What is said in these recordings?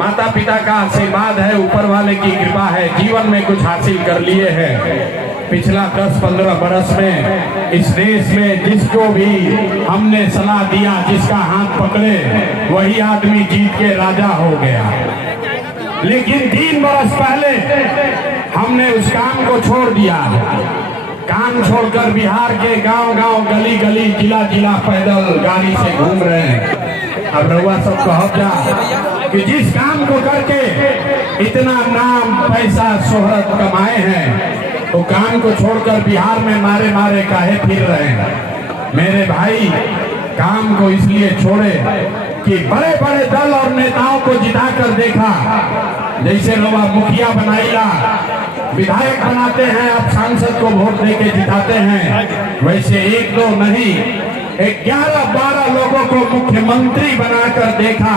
माता पिता का आशीर्वाद है, ऊपर वाले की कृपा है, जीवन में कुछ हासिल कर लिए हैं। पिछला 10-15 बरस में इस देश में जिसको भी हमने सलाह दिया, जिसका हाथ पकड़े, वही आदमी जीत के राजा हो गया। लेकिन 3 बरस पहले हमने उस काम को छोड़ दिया। काम छोड़कर बिहार के गांव-गांव, गली-गली, जिला-जिला पैदल गाड़ी से घूम रहे हैं। अब रउआ सब कहब जा कि जिस काम को करके इतना नाम, पैसा, शोहरत कमाए हैं, तो काम को छोड़कर बिहार में मारे मारे काहे फिर रहे हैं। मेरे भाई, काम को इसलिए छोड़े कि बड़े बड़े दल और नेताओं को जिताकर देखा। जैसे लोग मुखिया बनाइला, विधायक बनाते हैं, अब सांसद को वोट देके जिताते हैं, वैसे 1-2 नहीं, 11-12 लोगों को मुख्यमंत्री बनाकर देखा।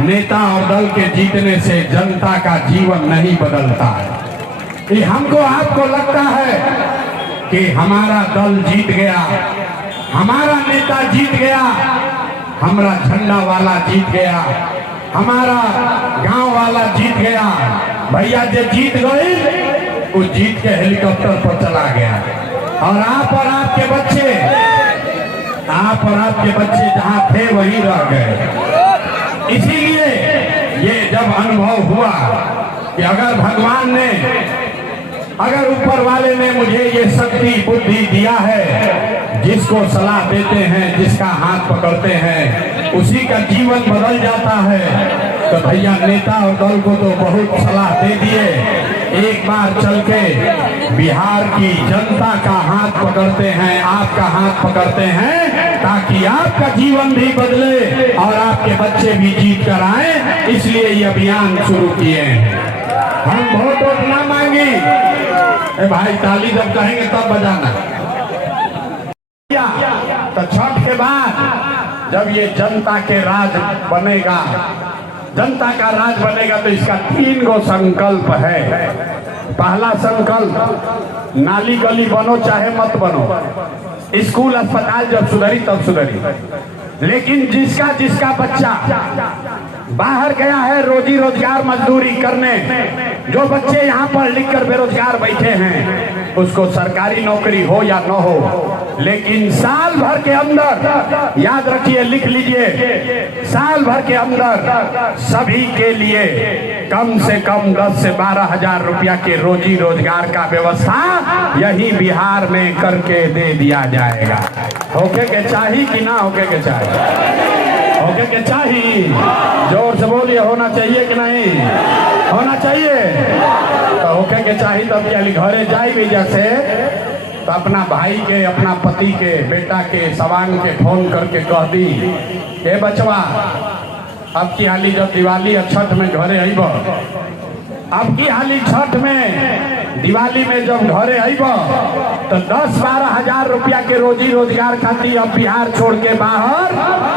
नेता और दल के जीतने से जनता का जीवन नहीं बदलता है। ये हमको आपको लगता है कि हमारा दल जीत गया, हमारा नेता जीत गया, हमारा झंडा वाला जीत गया, हमारा गांव वाला जीत गया। भैया जो जीत गए, वो जीत के हेलीकॉप्टर पर चला गया। और आप और आपके बच्चे जहां थे वहीं रह गए। इसीलिए ये जब अनुभव हुआ कि अगर ऊपर वाले ने मुझे ये शक्ति बुद्धि दिया है, जिसको सलाह देते हैं, जिसका हाथ पकड़ते हैं, उसी का जीवन बदल जाता है, तो भैया नेता और दल को तो बहुत सलाह दे दिए। एक बार चल के बिहार की जनता का हाथ पकड़ते हैं, आपका हाथ पकड़ते हैं, ताकि आपका जीवन भी बदले और आपके बच्चे भी जीत कर आए। इसलिए ये अभियान शुरू किए हैं। हम वोट ना मांगी, भाई ताली जब कहेंगे तब बजाना। तो छठ के बाद जब ये जनता के राज बनेगा, जनता का राज बनेगा, तो इसका 3 गो संकल्प है। पहला संकल्प, नाली गली बनो चाहे मत बनो, स्कूल अस्पताल जब सुधरी तब सुधरी। लेकिन जिसका बच्चा बाहर गया है रोजी रोजगार मजदूरी करने, जो बच्चे यहाँ पढ़ लिख कर बेरोजगार बैठे हैं, उसको सरकारी नौकरी हो या न हो, लेकिन साल भर के अंदर, याद रखिए, लिख लीजिए, साल भर के अंदर सभी के लिए कम से कम 10 से 12 हजार रुपया के रोजी रोजगार का व्यवस्था यही बिहार में करके दे दिया जाएगा। होके के चाहिए कि ना होके के चाहिए? होके के चाहिए। जोर से बोलिए, होना चाहिए कि नहीं होना चाहिए? तो होके के चाहिए। तब क्या घरे जाए भी जैसे, तो अपना भाई के, अपना पति के, बेटा के, सवांग के फोन करके कह दी, ए बचवा, अब की हाली जब दिवाली और छठ में घरे अइब, अब की हाली छठ में दिवाली में जब घरे अइब, तो 10-12 हजार रुपया के रोजी रोजगार खातिर अब बिहार छोड़ के बाहर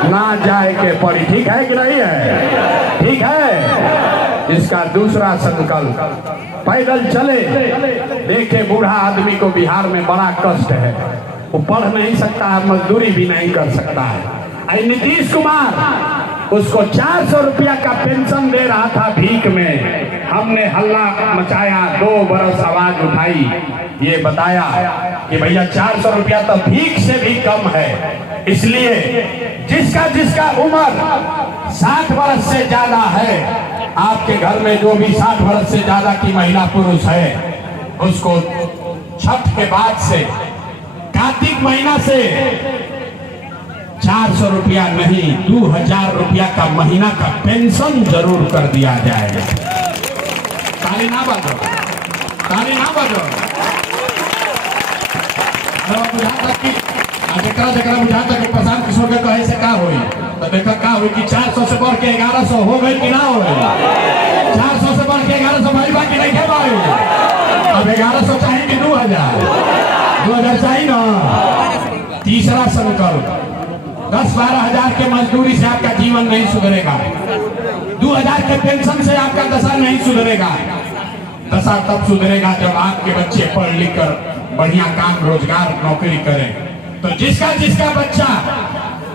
ना जाए के पड़ी। ठीक है कि नहीं है? ठीक है। इसका दूसरा संकल्प, पैदल चले। देखे बूढ़ा आदमी को बिहार में बड़ा कष्ट है, वो पढ़ नहीं सकता है, मजदूरी भी नहीं कर सकता है। नीतीश कुमार उसको 400 रुपया का पेंशन दे रहा था भीख में। हमने हल्ला मचाया, 2 बरस आवाज उठाई, ये बताया कि भैया 400 रुपया तो भीख से भी कम है। इसलिए जिसका उम्र 60 वर्ष से ज्यादा है, आपके घर में जो भी 60 वर्ष से ज्यादा की महिला पुरुष है, उसको छठ के बाद से, कार्तिक महीना से 400 रुपया नहीं, 2000 रुपया का महीना का पेंशन जरूर कर दिया जाएगा। ताली ना बजो, ताली ना बजो। जरा बुझा तक प्रशांत किशोर के कहे से का होई, तो देखा का हुई कि 400 से बढ़ के 1100 हो गई कि ना हो गई? 400 से बढ़ के 1100 भाई बाकी नहीं है भाई। अब 1100 चाहिए कि 2000 चाहिए ना। तीसरा संकल्प, 10-12 हजार के मजदूरी से आपका जीवन नहीं सुधरेगा, 2000 के पेंशन से आपका दशा नहीं सुधरेगा। दशा तब सुधरेगा जब आपके बच्चे पढ़ लिख कर बढ़िया काम, रोजगार, नौकरी करें। तो जिसका बच्चा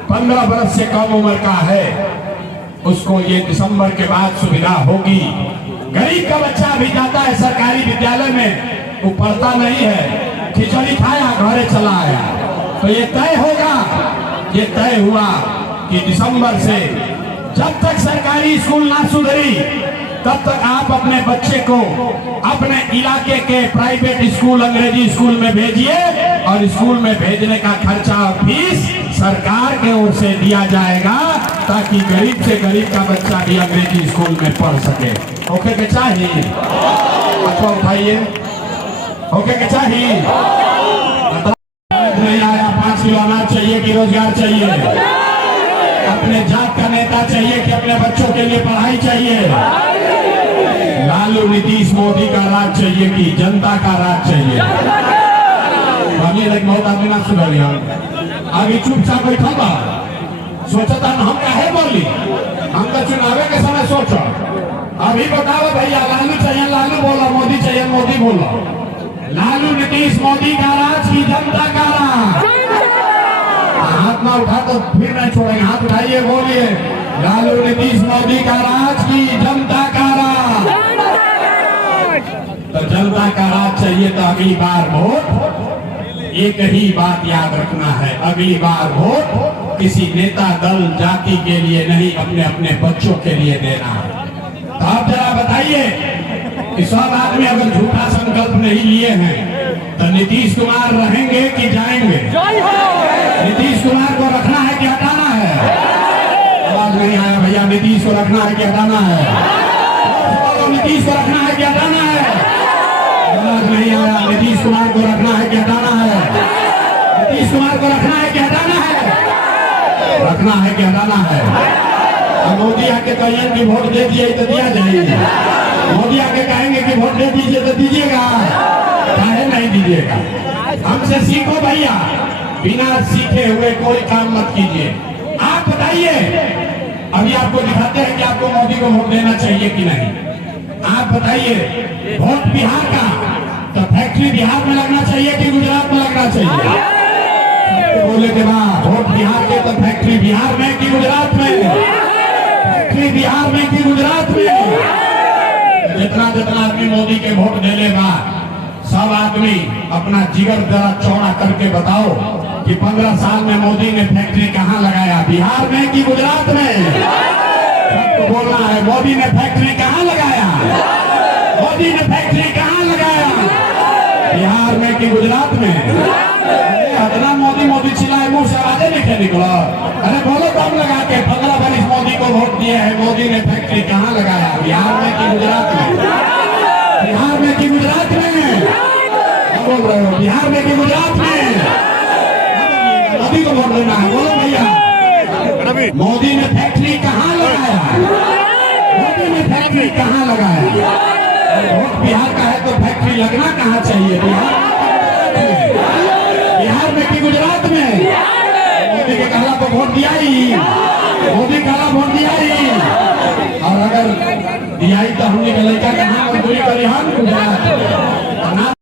15 वर्ष से कम उम्र का है, उसको ये दिसंबर के बाद सुविधा होगी। गरीब का बच्चा भी जाता है सरकारी विद्यालय में, वो पढ़ता नहीं है, खिचड़ी खाया घरे चला आया। तो ये तय होगा, ये तय हुआ कि दिसंबर से जब तक सरकारी स्कूल ना सुधरी तब तक आप अपने बच्चे को अपने इलाके के प्राइवेट स्कूल, अंग्रेजी स्कूल में भेजिए और स्कूल में भेजने का खर्चा और फीस सरकार के ओर से दिया जाएगा, ताकि गरीब से गरीब का बच्चा भी अंग्रेजी स्कूल में पढ़ सके। ओके के चाहिए? अच्छा उठाइए। ओके के चाहिए? नहीं आया 5 किलो अनाज चाहिए कि रोजगार चाहिए? अपने जात का नेता चाहिए कि अपने बच्चों के लिए पढ़ाई चाहिए? लालू नीतीश मोदी का राज चाहिए कि जनता का राज चाहिए? बहुत आदमी ना सुधर अभी चुपचाप बैठा बा, सोचता हम काहे बोली, हम तो चुनावे के समय सोचो। अभी बताओ भैया, लालू चाहिए लालू बोलो, मोदी चाहिए मोदी बोलो। लालू नीतीश मोदी का राज की जनता का राज? हाथ ना उठा तो फिर नहीं छोड़ेंगे, हाथ उठाइए, बोलिए लालू नीतीश मोदी का राज की जनता का राज। तो जनता का राज चाहिए तो अगली बार वोट एक ही बात याद रखना है, अगली बार वोट किसी नेता दल जाति के लिए नहीं, अपने अपने बच्चों के लिए देना है। तो आप जरा बताइए कि सब आदमी अगर झूठा संकल्प नहीं लिए हैं तो नीतीश कुमार रहेंगे कि जाएंगे? नीतीश कुमार को रखना है कि हटाना है? आवाज नहीं आया भैया। नीतीश को रखना है कि हटाना है? नीतीश को रखना है कि हटाना है? आवाज नहीं आया। नीतीश कुमार को रखना है कि हटाना है? नीतीश कुमार को रखना है कि हटाना है? रखना है कि हटाना है? मोदी आके कहिए कि वोट दे दिए तो दिया जाएगा। मोदी आके कहेंगे कि वोट दे दीजिए तो दीजिएगा, काहे नहीं दीजिएगा? हमसे सीखो भैया, बिना सीखे हुए कोई काम मत कीजिए। आप बताइए, अभी आपको दिखाते हैं कि आपको मोदी को वोट देना चाहिए कि नहीं। आप बताइए, वोट बिहार का तो फैक्ट्री बिहार में लगना चाहिए कि गुजरात में लगना चाहिए? बोले के बाद वोट बिहार के तो फैक्ट्री बिहार में कि गुजरात में? फैक्ट्री बिहार में कि गुजरात में? जितना जितना आदमी मोदी के वोट देने बाद सब आदमी अपना जिगर जरा चौड़ा करके बताओ कि 15 साल में मोदी ने फैक्ट्री कहाँ लगाया, बिहार में कि गुजरात में? सबको बोलना है, मोदी ने फैक्ट्री कहाँ लगाया? मोदी ने फैक्ट्री कहाँ लगाया? बिहार में कि गुजरात में? अदना मोदी मोदी चिल्लाए, मुंह से आवाजें नहीं निकला। अरे बोलो कम लगा के, 15 बरिस मोदी को वोट दिए है, मोदी ने फैक्ट्री कहाँ लगाया, बिहार में कि गुजरात में? बिहार में कि गुजरात में? बोल रहे हो बिहार में कि गुजरात में? मोदी को वोट देना है, बोलो भैया। मोदी ने फैक्ट्री कहाँ लगाया? मोदी ने फैक्ट्री कहाँ लगाया? वोट बिहार का है तो फैक्ट्री लगना कहाँ चाहिए? बिहार में कि गुजरात में? मोदी के कहला पर वोट दिया ही, मोदी कहला वोट दिया ही। और अगर दिया ही तो हमने लड़का कहाँ मजदूरी करी हम गुजरात